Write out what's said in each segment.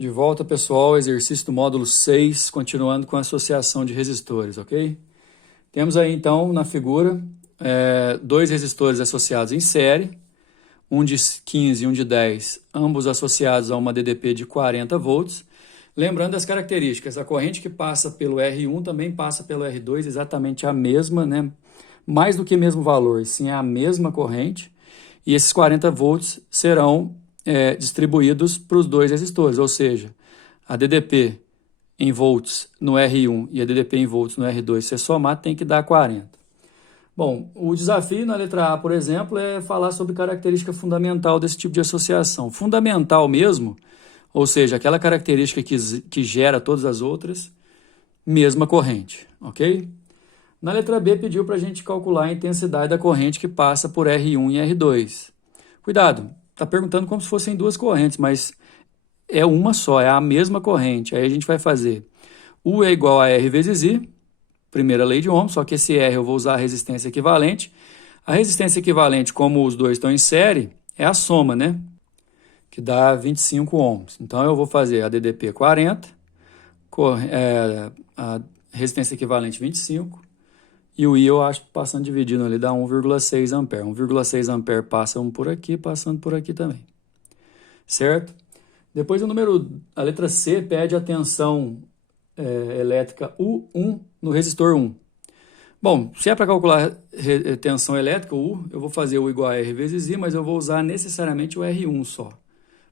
De volta, pessoal, exercício do módulo 6, continuando com a associação de resistores, ok? Temos aí, então, na figura, dois resistores associados em série, um de 15 e um de 10, ambos associados a uma DDP de 40 volts. Lembrando as características, a corrente que passa pelo R1 também passa pelo R2, exatamente a mesma, né? Mais do que mesmo valor, sim, é a mesma corrente, e esses 40 volts serão distribuídos para os dois resistores, ou seja, a DDP em volts no R1 e a DDP em volts no R2, se somar, tem que dar 40. Bom, o desafio na letra A, por exemplo, é falar sobre característica fundamental desse tipo de associação. Fundamental mesmo, ou seja, aquela característica que gera todas as outras, mesma corrente, ok? Na letra B, pediu para a gente calcular a intensidade da corrente que passa por R1 e R2. Cuidado! Está perguntando como se fossem duas correntes, mas é uma só, é a mesma corrente. Aí a gente vai fazer U é igual a R vezes I, primeira lei de Ohm, só que esse R eu vou usar a resistência equivalente. A resistência equivalente, como os dois estão em série, é a soma, né? Que dá 25 ohms. Então eu vou fazer a DDP 40, a resistência equivalente 25, e o I eu acho que passando dividindo ali dá 1,6 ampere. 1,6 ampere passa um por aqui, passando por aqui também. Certo? Depois a letra C pede a tensão elétrica U1 no resistor 1. Bom, se é para calcular tensão elétrica, U, eu vou fazer U igual a R vezes I, mas eu vou usar necessariamente o R1 só,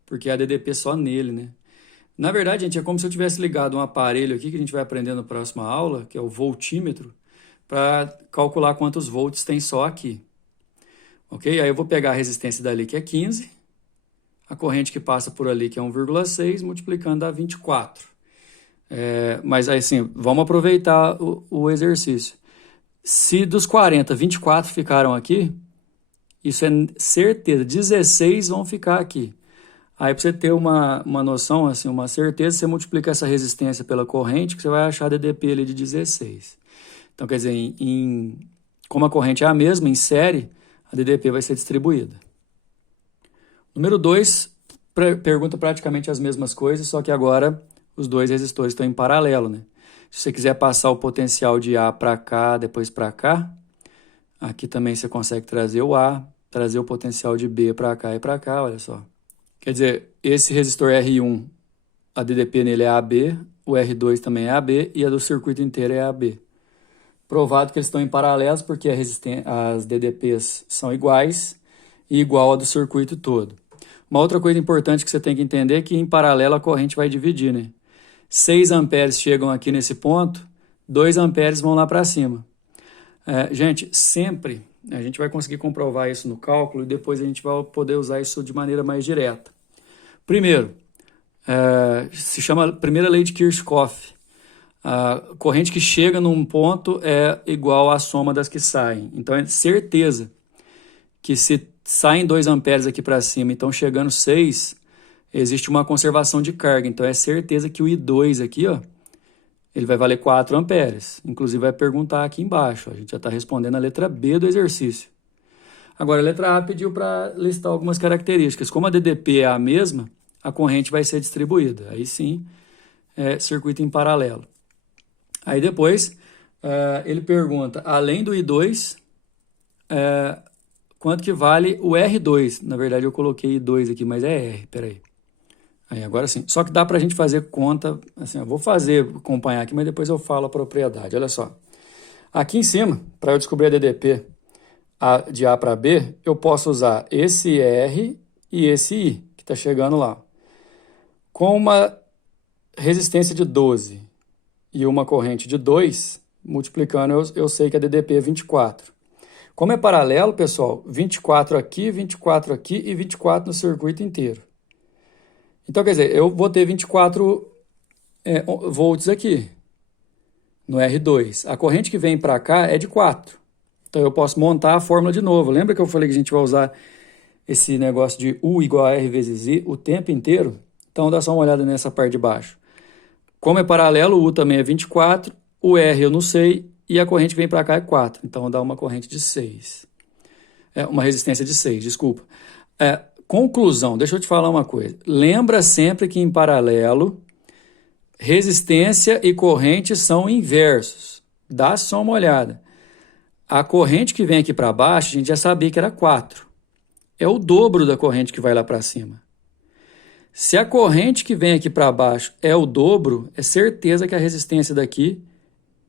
porque é a DDP só nele, né? Na verdade, gente, é como se eu tivesse ligado um aparelho aqui, que a gente vai aprender na próxima aula, que é o voltímetro, para calcular quantos volts tem só aqui. Ok? Aí eu vou pegar a resistência dali, que é 15, a corrente que passa por ali, que é 1,6, multiplicando dá 24. Mas aí, assim, vamos aproveitar o exercício. Se dos 40, 24 ficaram aqui, isso é certeza, 16 vão ficar aqui. Aí, para você ter uma noção, assim, uma certeza, você multiplica essa resistência pela corrente, que você vai achar a DDP ali de 16. Então, quer dizer, como a corrente é a mesma, em série, a DDP vai ser distribuída. Número 2, pergunta praticamente as mesmas coisas, só que agora os dois resistores estão em paralelo, né? Se você quiser passar o potencial de A para cá, depois para cá, aqui também você consegue trazer o A, trazer o potencial de B para cá e para cá, olha só. Quer dizer, esse resistor R1, a DDP nele é AB, o R2 também é AB e a do circuito inteiro é AB. Provado que eles estão em paralelos porque as DDPs são iguais e igual a do circuito todo. Uma outra coisa importante que você tem que entender é que em paralelo a corrente vai dividir, né? 6 amperes chegam aqui nesse ponto, 2 amperes vão lá para cima. Gente, sempre a gente vai conseguir comprovar isso no cálculo e depois a gente vai poder usar isso de maneira mais direta. Primeiro, se chama primeira lei de Kirchhoff. A corrente que chega num ponto é igual à soma das que saem. Então é certeza que se saem 2 amperes aqui para cima e estão chegando 6, existe uma conservação de carga. Então é certeza que o I2 aqui, ó, ele vai valer 4 amperes. Inclusive vai perguntar aqui embaixo. A gente já está respondendo a letra B do exercício. Agora a letra A pediu para listar algumas características. Como a DDP é a mesma, a corrente vai ser distribuída. Aí sim, circuito em paralelo. Aí depois ele pergunta, além do I2, quanto que vale o R2? Na verdade eu coloquei I2 aqui, mas é R, peraí. Aí agora sim, só que dá para a gente fazer conta, assim, eu vou acompanhar aqui, mas depois eu falo a propriedade, olha só. Aqui em cima, para eu descobrir a DDP de A para B, eu posso usar esse R e esse I, que está chegando lá. Com uma resistência de 12 e uma corrente de 2, multiplicando, eu sei que a DDP é 24. Como é paralelo, pessoal, 24 aqui e 24 no circuito inteiro. Então, quer dizer, eu vou ter 24 volts aqui no R2. A corrente que vem para cá é de 4. Então, eu posso montar a fórmula de novo. Lembra que eu falei que a gente vai usar esse negócio de U igual a R vezes I o tempo inteiro? Então, dá só uma olhada nessa parte de baixo. Como é paralelo, o U também é 24, o R eu não sei, e a corrente que vem para cá é 4. Então, dá uma corrente de 6. Uma resistência de 6, desculpa. conclusão, deixa eu te falar uma coisa. Lembra sempre que em paralelo, resistência e corrente são inversos. Dá só uma olhada. A corrente que vem aqui para baixo, a gente já sabia que era 4. É o dobro da corrente que vai lá para cima. Se a corrente que vem aqui para baixo é o dobro, é certeza que a resistência daqui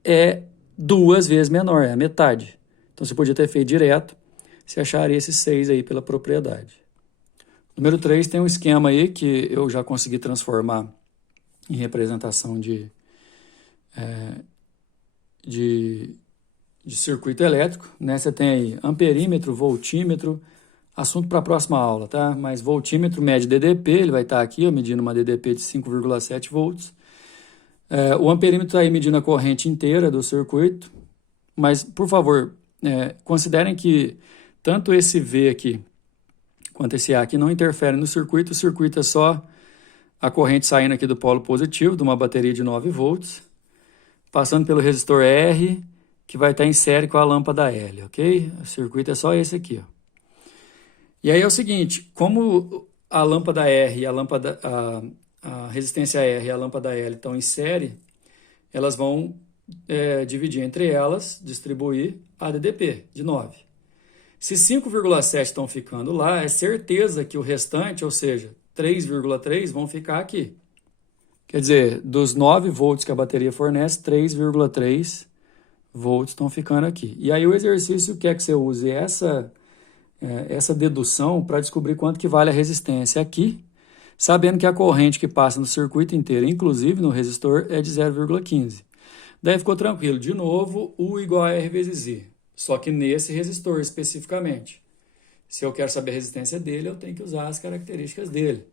é 2 vezes menor, é a metade. Então você podia ter feito direto, você acharia esses 6 aí pela propriedade. Número 3 tem um esquema aí que eu já consegui transformar em representação de circuito elétrico, né? Você tem aí amperímetro, voltímetro, assunto para a próxima aula, tá? Mas voltímetro mede DDP, ele vai estar aqui, ó, medindo uma DDP de 5,7 volts. O amperímetro está aí medindo a corrente inteira do circuito, mas, por favor, considerem que tanto esse V aqui quanto esse A aqui não interferem no circuito. O circuito é só a corrente saindo aqui do polo positivo de uma bateria de 9 volts, passando pelo resistor R, que vai estar em série com a lâmpada L, ok? O circuito é só esse aqui, ó. E aí é o seguinte, como a lâmpada R e a resistência R e a lâmpada L estão em série, elas vão dividir entre elas, distribuir a DDP de 9. Se 5,7 estão ficando lá, é certeza que o restante, ou seja, 3,3 vão ficar aqui. Quer dizer, dos 9 volts que a bateria fornece, 3,3 volts estão ficando aqui. E aí o exercício quer que você use essa dedução para descobrir quanto que vale a resistência aqui, sabendo que a corrente que passa no circuito inteiro, inclusive no resistor, é de 0,15. Daí ficou tranquilo. De novo, U igual a R vezes I, só que nesse resistor especificamente. Se eu quero saber a resistência dele, eu tenho que usar as características dele.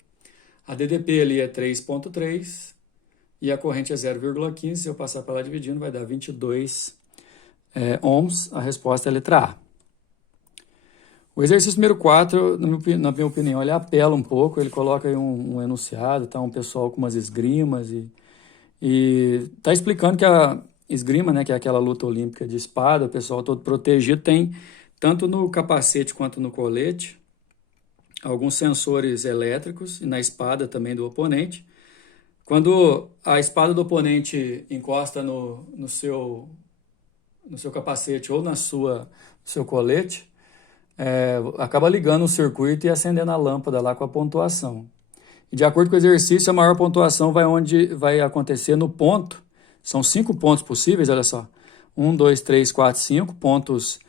A DDP ali é 3,3 e a corrente é 0,15. Se eu passar para lá dividindo, vai dar 22 ohms. A resposta é a letra A. O exercício número 4, na minha opinião, ele apela um pouco, ele coloca aí um enunciado, tá? Um pessoal com umas esgrimas e tá explicando que a esgrima, né, que é aquela luta olímpica de espada, o pessoal todo protegido, tem tanto no capacete quanto no colete alguns sensores elétricos e na espada também do oponente. Quando a espada do oponente encosta no seu capacete ou no seu colete, acaba ligando o circuito e acendendo a lâmpada lá com a pontuação. E de acordo com o exercício, a maior pontuação vai acontecer no ponto. São 5 pontos possíveis, olha só. 1, 2, 3, 4, 5 pontos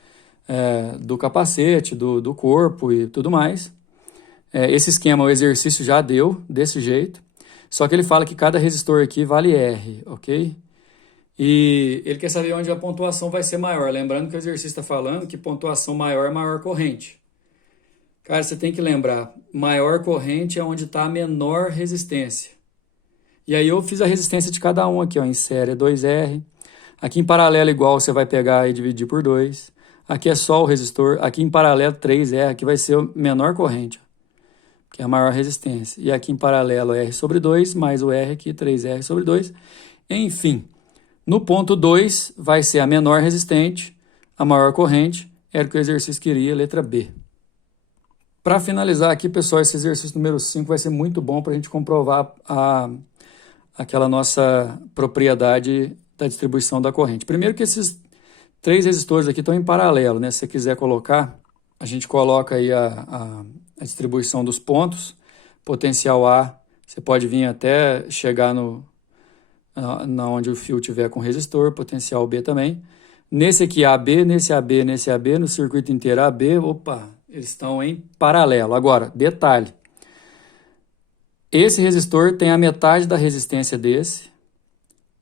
do capacete, do corpo e tudo mais. Esse esquema, o exercício já deu desse jeito. Só que ele fala que cada resistor aqui vale R, ok? E ele quer saber onde a pontuação vai ser maior. Lembrando que o exercício está falando que pontuação maior é maior corrente. Cara, você tem que lembrar, maior corrente é onde está a menor resistência. E aí eu fiz a resistência de cada um aqui, ó, em série é 2R. Aqui em paralelo igual você vai pegar e dividir por 2. Aqui é só o resistor. Aqui em paralelo 3R, aqui vai ser a menor corrente, ó, que é a maior resistência. E aqui em paralelo R sobre 2, mais o R aqui, 3R sobre 2. Enfim, no ponto 2 vai ser a menor resistente, a maior corrente, era o que o exercício queria, letra B. Para finalizar aqui, pessoal, esse exercício número 5 vai ser muito bom para a gente comprovar aquela nossa propriedade da distribuição da corrente. Primeiro que esses 3 resistores aqui estão em paralelo, né? Se você quiser colocar, a gente coloca aí a distribuição dos pontos. Potencial A, você pode vir até chegar onde o fio tiver com resistor, potencial B também. Nesse aqui AB, nesse AB, nesse AB, no circuito inteiro AB, opa, eles estão em paralelo. Agora, detalhe, esse resistor tem a metade da resistência desse,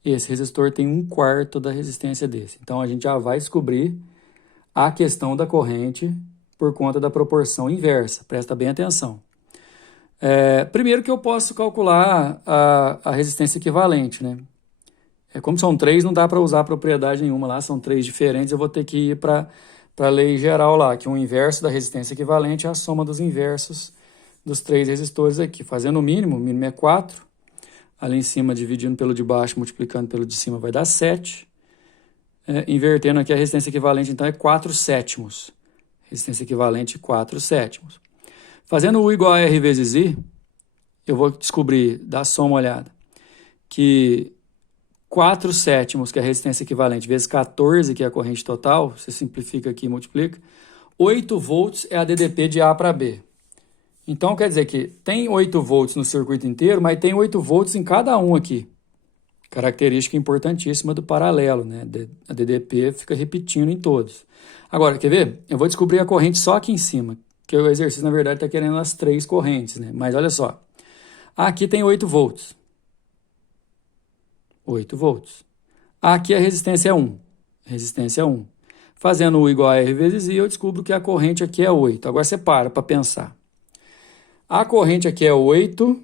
esse resistor tem 1/4 da resistência desse. Então, a gente já vai descobrir a questão da corrente por conta da proporção inversa. Presta bem atenção. Primeiro que eu posso calcular a resistência equivalente, né? Como são 3, não dá para usar propriedade nenhuma lá, são 3 diferentes, eu vou ter que ir para a lei geral lá, que o inverso da resistência equivalente é a soma dos inversos dos 3 resistores aqui. Fazendo o mínimo é 4, ali em cima dividindo pelo de baixo, multiplicando pelo de cima vai dar 7. Invertendo aqui a resistência equivalente, então é 4/7. Resistência equivalente 4/7. Fazendo U igual a R vezes I, eu vou descobrir, dá só uma olhada, que 4 sétimos, que é a resistência equivalente, vezes 14, que é a corrente total, você simplifica aqui e multiplica, 8 volts é a DDP de A para B. Então, quer dizer que tem 8 volts no circuito inteiro, mas tem 8 volts em cada um aqui. Característica importantíssima do paralelo, né? A DDP fica repetindo em todos. Agora, quer ver? Eu vou descobrir a corrente só aqui em cima, que o exercício, na verdade, está querendo as 3 correntes, né? Mas olha só. Aqui tem 8 volts. 8 volts. Aqui a resistência é 1. Resistência é 1. Fazendo U igual a R vezes I, eu descubro que a corrente aqui é 8. Agora você para pensar. A corrente aqui é 8,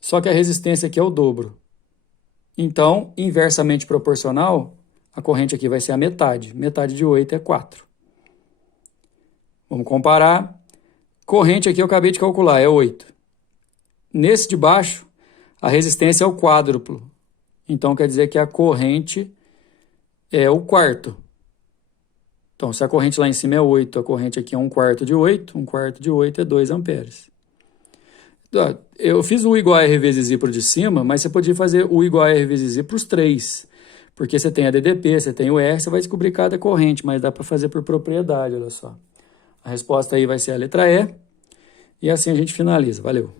só que a resistência aqui é o dobro. Então, inversamente proporcional, a corrente aqui vai ser a metade. Metade de 8 é 4. Vamos comparar. Corrente aqui eu acabei de calcular, é 8. Nesse de baixo, a resistência é o quádruplo. Então, quer dizer que a corrente é o quarto. Então, se a corrente lá em cima é 8, a corrente aqui é 1/4 de 8. 1/4 de 8 é 2 amperes. Eu fiz U igual a R vezes I para o de cima, mas você podia fazer U igual a R vezes I para os 3. Porque você tem a DDP, você tem o R, você vai descobrir cada corrente, mas dá para fazer por propriedade, olha só. A resposta aí vai ser a letra E. E assim a gente finaliza. Valeu!